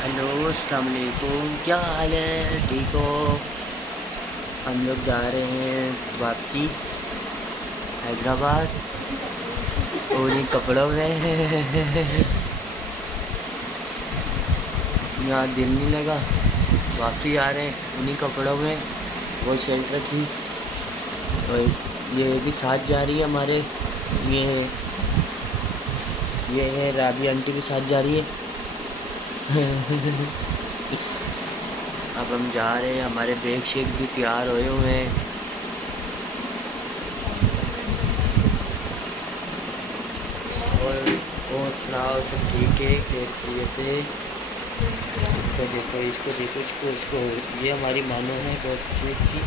Hello अस्सलाम वालेकुम, क्या हाल है? ठीक हो? हम लोग जा रहे हैं वापसी हैदराबाद उन्हीं कपड़ों में। यहाँ दिल नहीं लगा, वापसी आ रहे हैं उन्हीं कपड़ों में। वो शर्ट रखी और ये भी साथ जा रही है हमारे। ये ये है राबी आंटी भी साथ जा रही है। अब हम जा रहे हैं, हमारे बैग शेक भी तैयार हुए हुए हैं। और सुनाओ, सब ठीक है? खैरियत है? इसको देखो, इसको ये हमारी मानो है, बहुत अच्छी।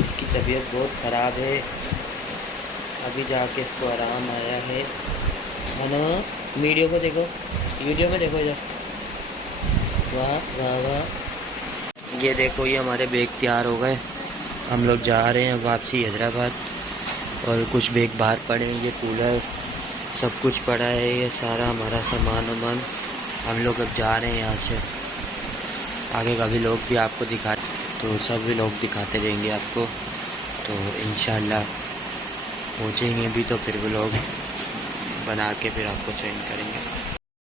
इसकी तबीयत बहुत ख़राब है, अभी जाके इसको आराम आया है। मानो वीडियो को देखो, वीडियो में देखो इधर। वाह वाह वाह। ये देखो, ये हमारे बैग तैयार हो गए। हम लोग जा रहे हैं वापसी हैदराबाद। और कुछ बैग बाहर पड़े हैं, ये कूलर सब कुछ पड़ा है, ये सारा हमारा सामान वामान। हम लोग अब जा रहे हैं यहाँ से। आगे का भी लोग भी आपको दिखा, तो सब भी लोग दिखाते रहेंगे आपको। तो इंशाल्लाह पहुँचेंगे भी तो फिर भी लोग बना के फिर आपको सेंड करेंगे।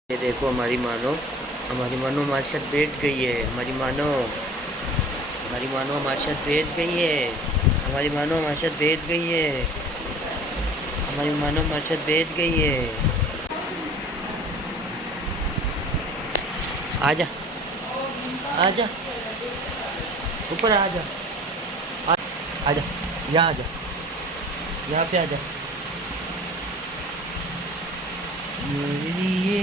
ये देखो हमारी मानो हमारे साथ बैठ गई है। हमारी मानो हमारे साथ बैठ गई है। हमारी मानो हमारे साथ बैठ गई है। हमारी मानो हमारे साथ बैठ गई है। आजा आजा, ऊपर आजा, आजा, यहाँ आजा, यहाँ पे आजा। ये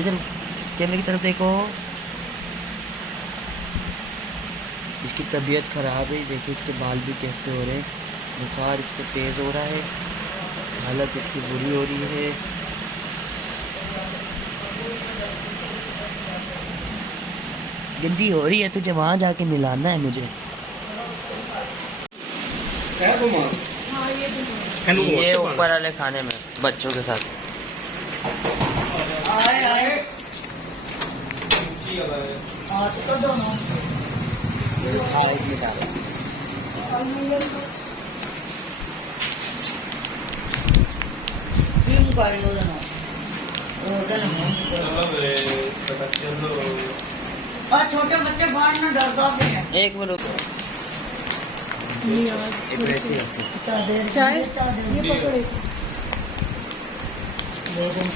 इधर कैमरे की तरफ देखो। इसकी तबीयत ख़राब है, देखो इसके बाल भी कैसे हो रहे हैं। बुखार इसको तेज़ हो रहा है, हालत इसकी बुरी हो रही है। गंदी हो रही है, तुझे वहाँ जाके मिलाना है मुझे। ये ऊपर वाले खाने में बच्चों के साथ। छोटे बच्चे बाहर न डरता भी है। एक मिनट चाय ये पकड़े,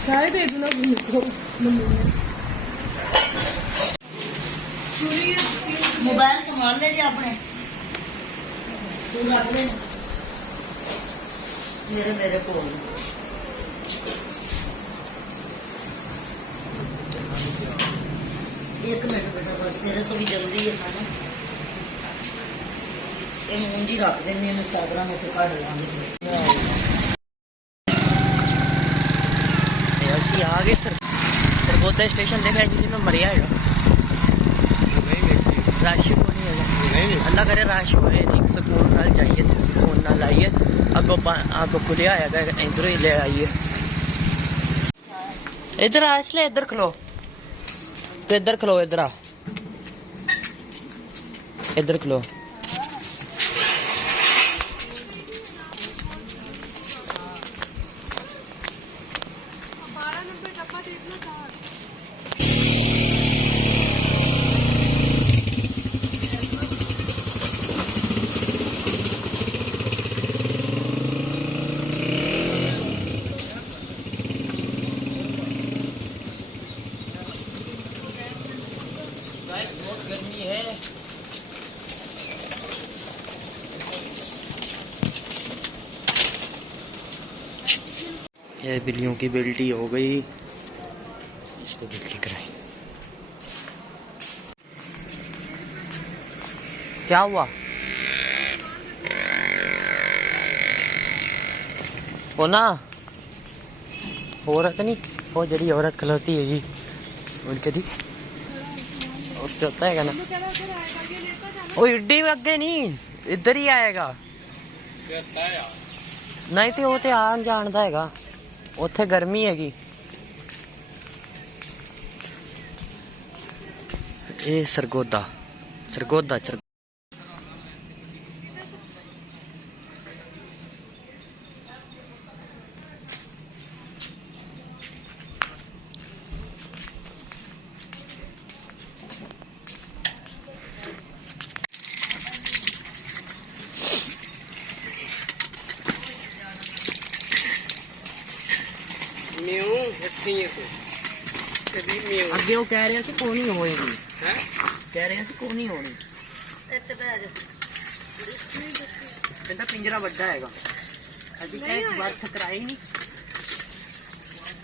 चाय दे दो ना को। मोबाइल संभाल ले जी अपने, मेरे को। एक मिनट बेटा, बस मेरे तो भी जल्दी है खाना। ये मूंजी रख देनी है, चादर में से काट लांगे। ऐसी आगे सरगोदा स्टेशन देखा है, जिसमें मरिया है राशि को नहीं है। अल्लाह करे राशि हो, सुकून नाल जाइए, सुकून नाल आइए। आगो खुलिया आएगा, इधर ही ले आइए। इधर आ, इसलिए इधर खलो, तो इधर खलो, इधर आ, इधर खलो। बहुत गर्मी है। ये बिल्लियों की बेल्टी हो गई, इसको बेल्टी कराई। क्या हुआ? वो ना औरत नहीं, वो जड़ी औरत खलोती है ये उनके दी होता है ना। वो इड्डी अगे नहीं, इधर ही आएगा। नहीं तो वो तो आन जानता है, उत्थे गर्मी हैगी। ਇਹ ਸਰਗੋਦਾ ਸਰਗੋਦਾ ਮਿਊ ਇੱਥੇ ਹੀ ਤੂੰ ਕਦੀ ਮਿਊ ਅੱਗੇ ਉਹ ਕਹਿ ਰਿਹਾ ਸੀ ਕੋਈ ਨਹੀਂ ਹੋਏਗੀ ਹੈ ਕਹਿ ਰਿਹਾ ਸੀ ਕੋਈ ਨਹੀਂ ਹੋਣੀ ਇੱਥੇ ਬਹਿ ਜਾ ਕਹਿੰਦਾ ਪਿੰਜਰਾ ਵੱਡਾ ਹੈਗਾ ਅਜੀ ਕਹਿ ਬਰਥ ਕਰਾਈ ਨਹੀਂ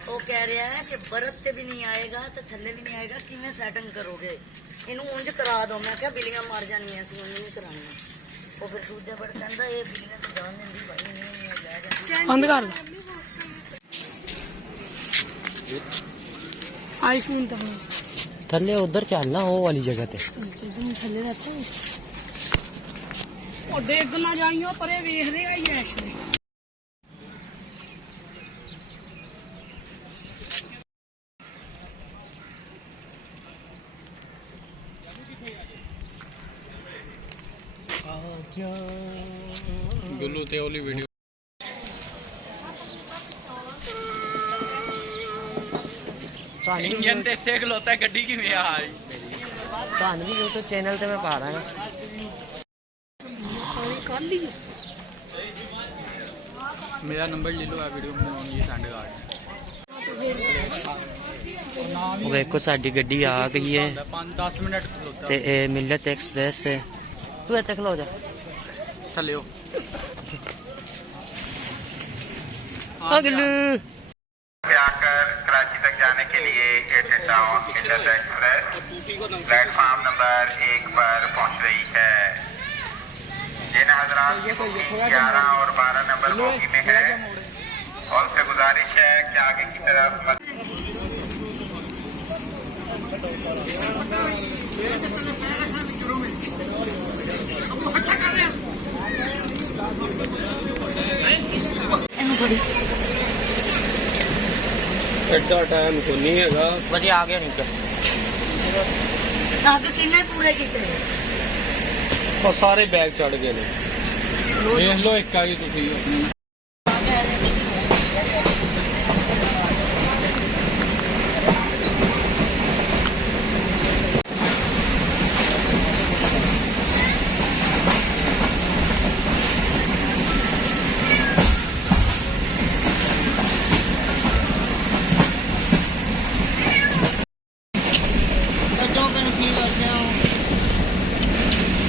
ਉਹ ਕਹਿ ਰਿਹਾ ਹੈ ਕਿ ਬਰਤ ਤੇ ਵੀ ਨਹੀਂ ਆਏਗਾ ਤੇ ਥੱਲੇ ਵੀ ਨਹੀਂ ਆਏਗਾ ਕਿਵੇਂ ਸੈਟਿੰਗ ਕਰੋਗੇ ਇਹਨੂੰ ਉਂਝ ਕਰਾ ਦੋ ਮੈਂ ਕਿਹਾ ਬਿੱਲੀਆਂ ਮਰ ਜਾਣੀਆਂ ਸੀ ਉਹਨੂੰ ਨਹੀਂ ਕਰਾਉਣੀਆਂ ਉਹ ਫਿਰ ਦੂਜੇ ਬੜ ਕਹਿੰਦਾ ਇਹ ਬਿੱਲੀਆਂ ਤਾਂ ਜਾਣ ਦਿੰਦੀ ਭਾਈ ਨਹੀਂ ਜਾ ਜਾਂਦੀ ਬੰਦ ਕਰ ਆਈਫੋਨ ਤਾਂ ਥੱਲੇ ਉਧਰ ਚੱਲਣਾ ਉਹ ਵਾਲੀ ਜਗ੍ਹਾ ਤੇ ਤੂੰ ਥੱਲੇ ਰੱਖ ਉਹ ਡੇਗ ਨਾ ਜਾਈਓ ਪਰੇ ਵੇਖ ਰਿਹਾ ਹੀ ਐਸ਼ ਨੇ ਗੁੱਲੂ ਤੇ ਉਹਲੀ ਵੀਡੀਓ ਇੰਜਨ ਤੇ ਇੱਥੇ ਖਲੋਤਾ ਗੱਡੀ ਕਿਵੇਂ ਆ ਰਹੀ ਤੁਹਾਨੂੰ ਵੀ YouTube ਚੈਨਲ ਤੇ ਮੈਂ ਪਾ ਦਾਂਗਾ ਮੇਰਾ ਨੰਬਰ ਲੈ ਲਓ ਆ ਵੀਡੀਓ ਬਣਾਉਣੀ ਹੈ ਸੈਂਡ ਕਰ ਉਹ ਵੇਖੋ ਸਾਡੀ ਗੱਡੀ ਆ ਗਈ ਹੈ 5-10 ਮਿੰਟ ਖਲੋਤਾ ਤੇ ਇਹ ਮਿਲਤ ਐਕਸਪ੍ਰੈਸ ਹੈ ਤੂੰ ਇੱਥੇ ਖਲੋ ਜਾ ਥੱਲਿਓ ਅਗਲੇ आकर कराची तक जाने के लिए एयरटेल टाउन मिलत एक्सप्रेस प्लेटफॉर्म नंबर 1 पर पहुंच रही है। जिन हजरात की बुकिंग 11 और 12 नंबर बोगी में है उनसे गुजारिश है कि आगे की तरफ मत ਐਡਾ ਟਾਈਮ ਕੋ ਨਹੀਂ ਹੈਗਾ ਵਧੀਆ ਆ ਗਿਆ ਨੀਚੇ ਅੱਗੇ ਕਿੰਨੇ ਪੂਰੇ ਕੀਤੇ ਉਹ ਸਾਰੇ ਬੈਗ ਚੜ ਗਏ ਨੇ ਵੇਖ ਲਓ ਇੱਕ ਆ ਗਈ ਤੁਸੀਂ ਆਪਣੇ बच्चों का नसीब अच्छा हो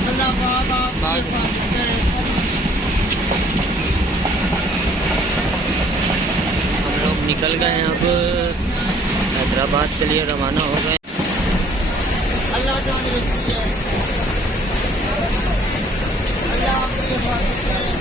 अल्लाह पाक हम लोग निकल गए हैं अब हैदराबाद के लिए रवाना हो गए अल्लाह जाने रखी है अल्लाह आपकी हिफाजत करे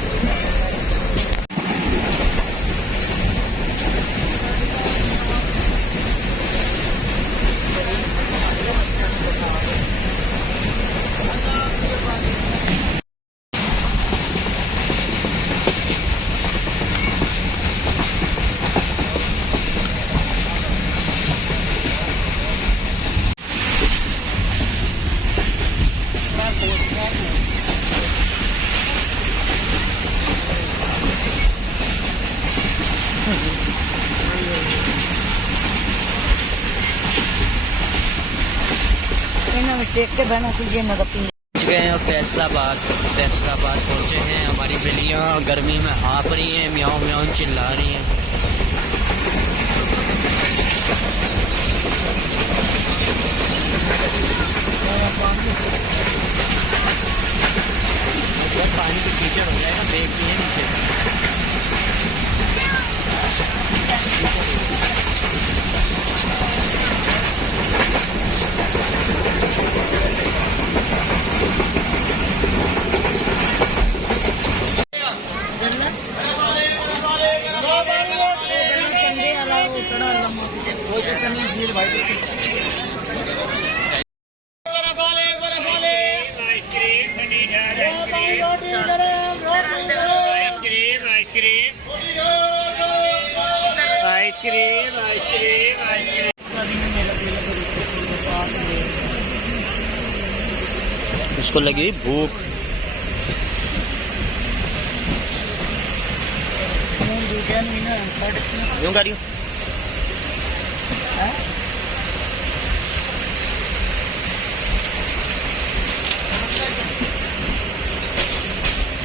इन्हें टेक के बहना चाहिए ना पहुंच गए हैं फैसलाबाद पहुंचे हैं हमारी बिल्लियाँ गर्मी में हाँप रही हैं म्याऊं म्याऊं चिल्ला रही हैं पानी के कीचड़ हो जाएगा बेग भी है नीचे आइसक्रीम इसको लगी भूख। यूं करियो।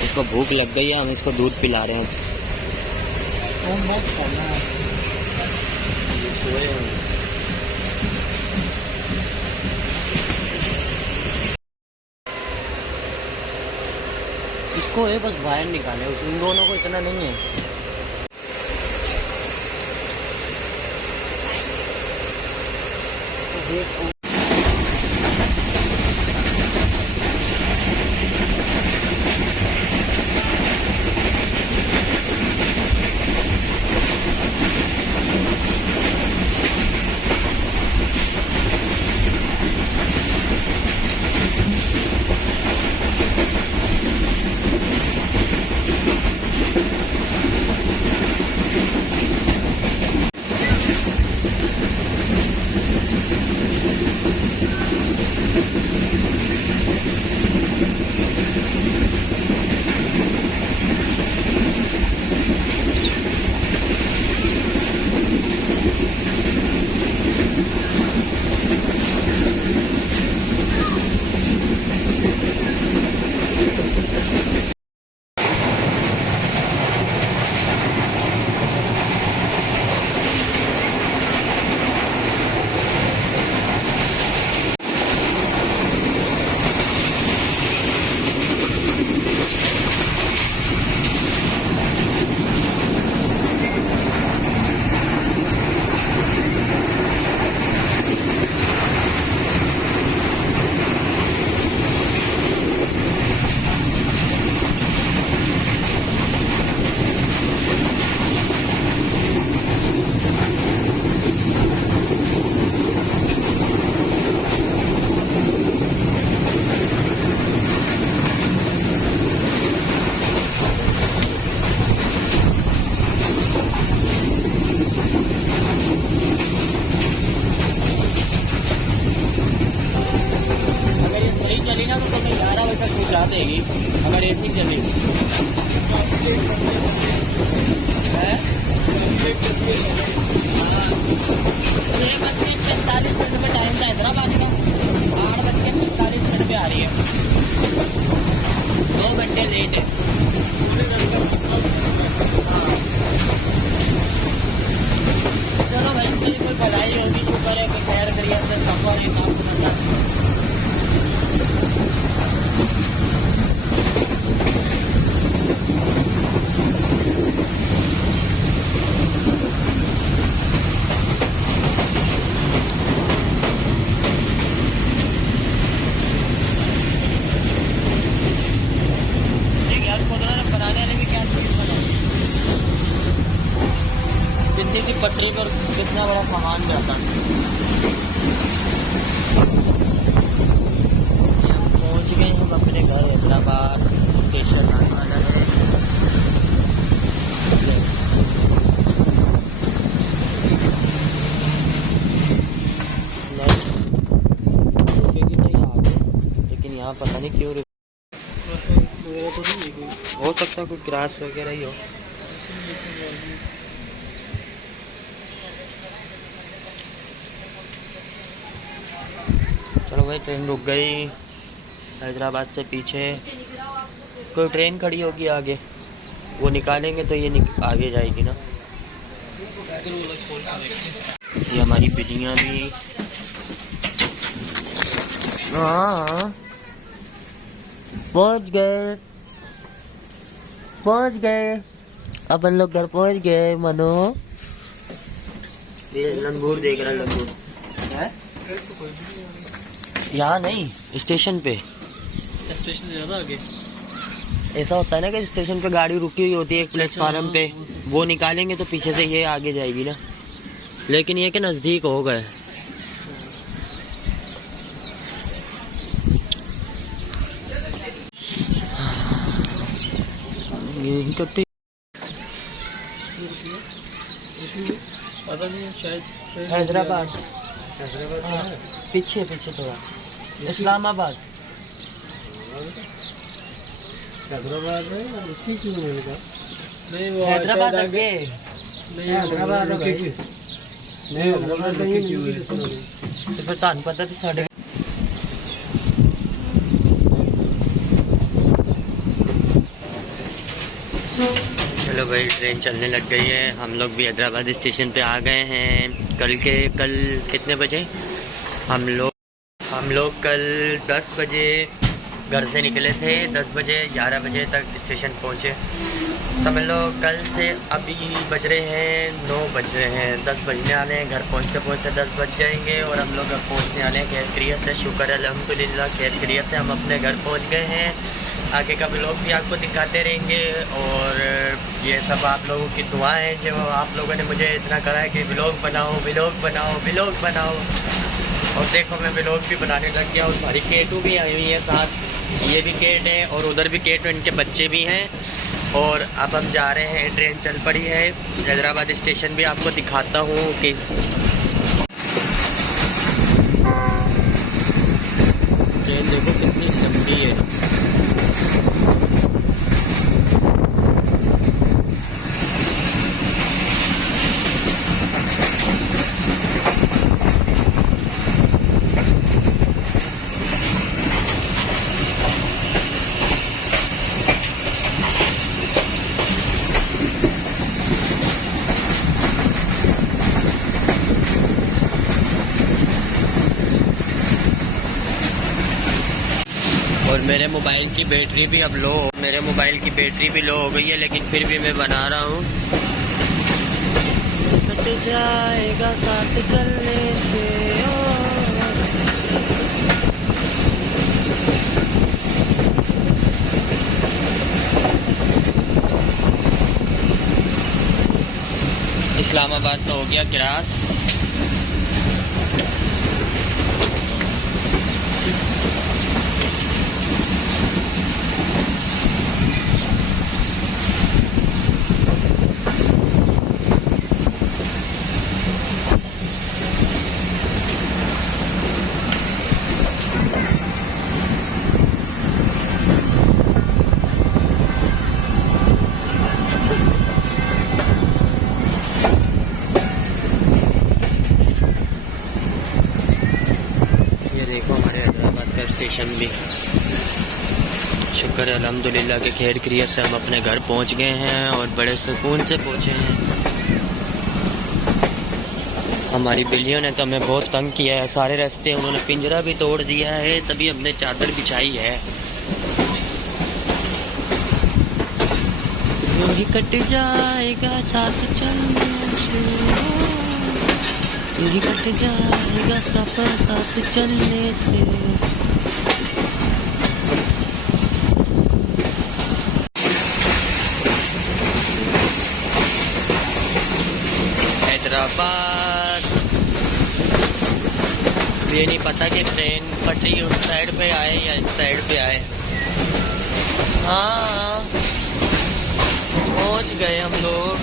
इसको भूख लग गई है, हम इसको दूध पिला रहे हैं। सोए हैं। इसको है बस बाहर निकाले, उन दोनों को इतना नहीं है। देगी अगर एसी चलेगी। एक बज के 45 मिनट में टाइम था हैदराबाद का, 8:45 पे आ रही है, 2 घंटे लेट है। चलो भाई कोई बधाई होगी, शुक्र है कि खैर करिए सफर ये काम करना। कितनी सी पटरी पर कितना बड़ा सामान जाता है। पहुंच गए हम अपने घर हैदराबाद स्टेशन आने वाला है। रुकेगी नहीं आगे, लेकिन यहाँ पता नहीं क्यों हो सकता है कोई क्रैश वगैरह ही हो। चलो भाई ट्रेन रुक गई हैदराबाद से पीछे। कोई ट्रेन खड़ी होगी आगे, वो निकालेंगे तो ये आगे जाएगी ना। ये हमारी बिल्लियाँ भी, हाँ पहुँच गए अपन लोग घर पहुँच गए। मनो ये लंगूर देख रहा है, लंगूर यहाँ नहीं, स्टेशन पे। स्टेशन से ज्यादा आगे ऐसा होता है ना कि स्टेशन पे गाड़ी रुकी हुई होती है एक प्लेटफार्म पे, वो निकालेंगे तो पीछे से ये आगे जाएगी ना। लेकिन ये कि नजदीक हो गए। यही तो पता नहीं शायद हैदराबाद, पीछे थोड़ा इस्लामाबाद। हैदराबाद में उसकी क्यों मैंने कहा नहीं वो हैदराबाद अगे हैदराबाद नहीं हैदराबाद नहीं क्यों है ਤੇ ਫਿਰ ਤੁਹਾਨੂੰ ਪਤਾ ਤੇ ਸਾਡੇ चलो भाई ट्रेन चलने लग गई है। हम लोग भी हैदराबाद स्टेशन पे आ गए हैं। कल कितने बजे हम लोग कल 10 बजे घर से निकले थे। 10 बजे 11 बजे तक स्टेशन पहुँचे। समझ लो कल से अभी बज रहे हैं 9 बज रहे हैं, 10 बजने वाले हैं। घर पहुँचते पहुँचते 10 बज जाएंगे और हम लोग अब पहुँचने वाले हैं खैर खैरियत से। शुक्र है अल्हम्दुलिल्लाह खैर खैरियत से हम अपने घर पहुँच गए हैं। आगे का व्लॉग भी आपको दिखाते रहेंगे और ये सब आप लोगों की दुआएं हैं जो आप लोगों ने मुझे इतना करा है कि व्लॉग बनाओ व्लॉग बनाओ व्लॉग बनाओ। और देखो मैं व्लॉग भी बनाने लग गया। और हमारी केटू भी आई हुई है साथ, ये भी केट है और उधर भी केट इनके बच्चे भी हैं। और अब हम जा रहे हैं, ट्रेन चल पड़ी है। हैदराबाद स्टेशन भी आपको दिखाता हूँ कि ट्रेन देखो कितनी लंबी है। और मेरे मोबाइल की बैटरी भी अब लो हो गई है, लेकिन फिर भी मैं बना रहा हूँ। कट जाएगा साथ चलने से इस्लामाबाद तो हो गया क्रॉस। स्टेशन भी शुक्र है अल्हम्दुलिल्लाह के खैर खैरियत से हम अपने घर पहुंच गए हैं और बड़े सुकून से पहुंचे हैं। हमारी बिल्लियों ने तो हमें बहुत तंग किया है सारे रास्ते। उन्होंने पिंजरा भी तोड़ दिया है, तभी हमने चादर बिछाई है। यूं ही कट जाएगा साथ चलने से, यूं ही कट जाएगा सफर साथ चलने से। हैदराबाद ये नहीं पता कि ट्रेन पटरी उस साइड पे आए या इस साइड पे आए। हाँ पहुंच गए हम लोग।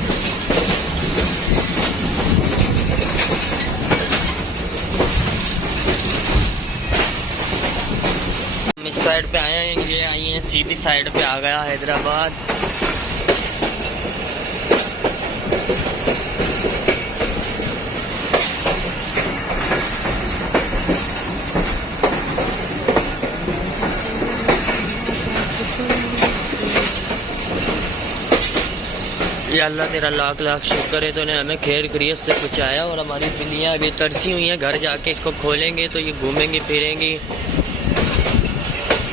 हम इस साइड पे आए हैं, ये आई हैं सीधी साइड पे आ गया हैदराबाद। या अल्लाह तेरा लाख लाख शुक्र है, तूने हमें खैर खैरियत से पहुँचाया। और हमारी बिल्लियाँ अभी तरसी हुई हैं, घर जाके इसको खोलेंगे तो ये घूमेंगी फिरेंगी।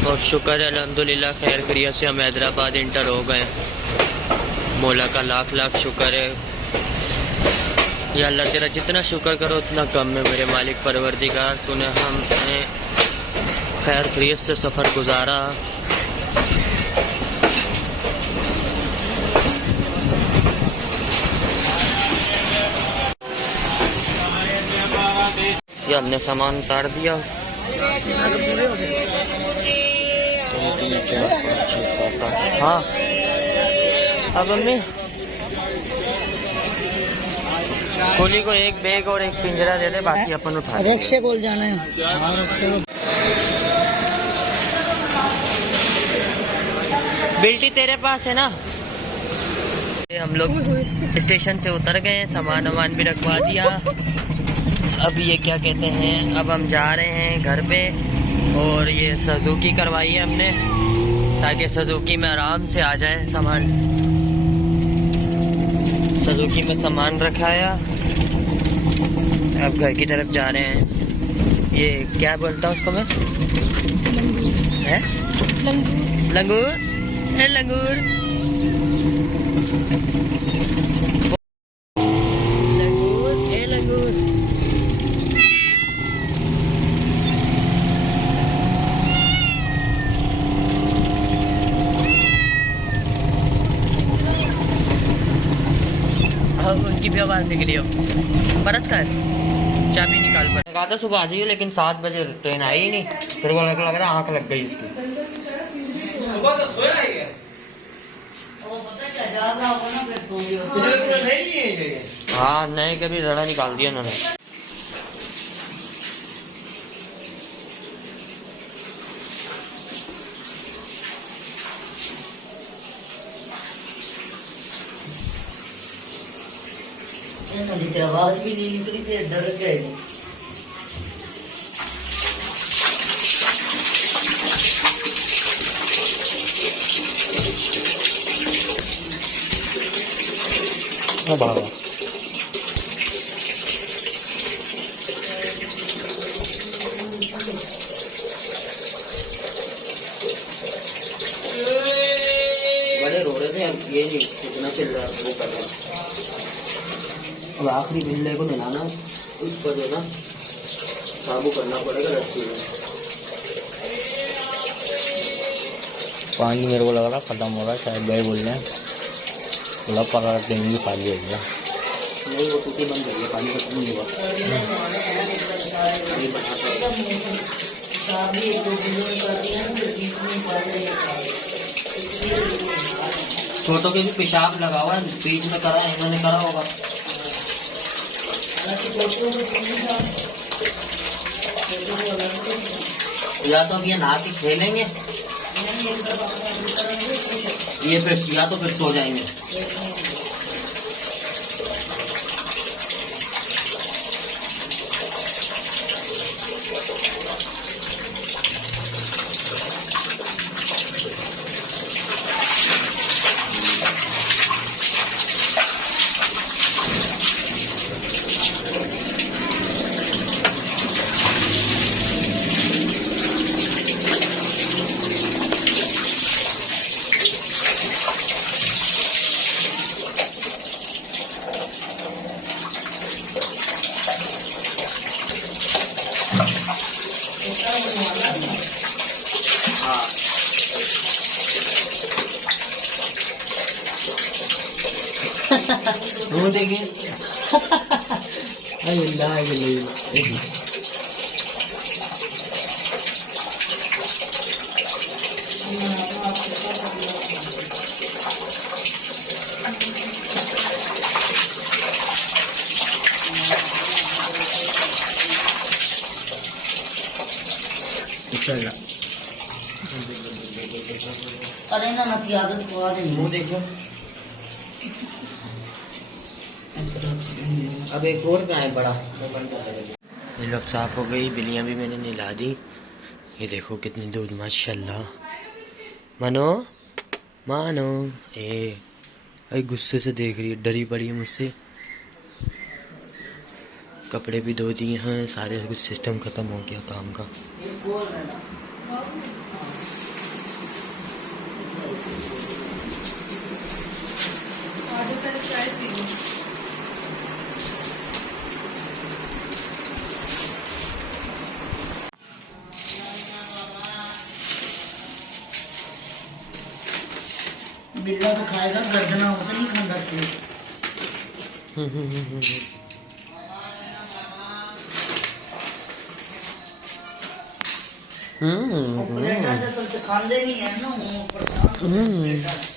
और शुक्र है अल्हम्दुलिल्लाह खैर खैरियत से हम हैदराबाद इंटर हो गए। मौला का लाख लाख शुक्र है। या अल्लाह तेरा जितना शुक्र करो उतना कम है मेरे मालिक परवरदिगार। तूने हमें खैर खैरियत से सफ़र गुजारा। ये हमने सामान उतार दिया। 3 4 5 6 7 8। हाँ अब हमें खोली को एक बैग और एक पिंजरा दे दे, बाकी अपन उठा। रिक्शे को जाना है। बेल्टी तेरे पास है ना? हम लोग स्टेशन से उतर गए, सामान वामान भी रखवा दिया। अब ये क्या कहते हैं, अब हम जा रहे हैं घर पे। और ये सुजुकी करवाई है हमने ताकि सुजुकी में आराम से आ जाए सामान। सुजुकी में सामान रखाया, अब घर की तरफ जा रहे हैं। ये क्या बोलता उसको मैं, है लंगूर, है लंगूर, लंगूर, है लंगूर। अब उनकी भी आवाज निकली हो, बरस कर चाबी निकाल कर कहा था सुबह आ जाइए, लेकिन 7 बजे ट्रेन आई ही नहीं। फिर को लग रहा आंख लग गई इसकी। सुबह तो सोया है क्या? वो पता क्या जाग रहा होगा ना, फिर सो गया। नहीं लिए हाँ, नए के भी रड़ा निकाल दिया उन्होंने। नदी की आवाज भी नहीं निकली थी, डर गए। बड़े रो रहे थे, अब ये नहीं कितना चल रहा है वो कर रहा है। अब आखिरी बिल्ले को नहलाना, उसको जो ना काबू करना पड़ेगा रस्सी में। पानी मेरे को लग रहा खत्म हो रहा है, शायद भाई बोल रहे हैं थोड़ा पकड़ देंगे, खाली हो गया। नहीं, वो टूटी बंद करिए, पानी खत्म नहीं हुआ। छोटों के भी पेशाब लगा हुआ है, बीच में करा है, इन्होंने करा होगा। या तो अब ये नहा के खेलेंगे, ये फिर या तो फिर सो जाएंगे। हाँ, वो देखिए। अरे ना नसी आदत को आ गई। मुँह देखो। अब एक और कहाँ है बड़ा, ये लोग साफ हो गई, बिल्लियाँ भी मैंने नहला दी। ये देखो कितनी दूध, माशाल्लाह। मानो मानो, ए गुस्से से देख रही है, डरी पड़ी है मुझसे। कपड़े भी धो दिए हैं, सारे कुछ सिस्टम खत्म हो गया काम का। बिल्ला तो खाएगा, गर्दना होता नहीं खांदा तू। खांदे नहीं है ना, परेशान।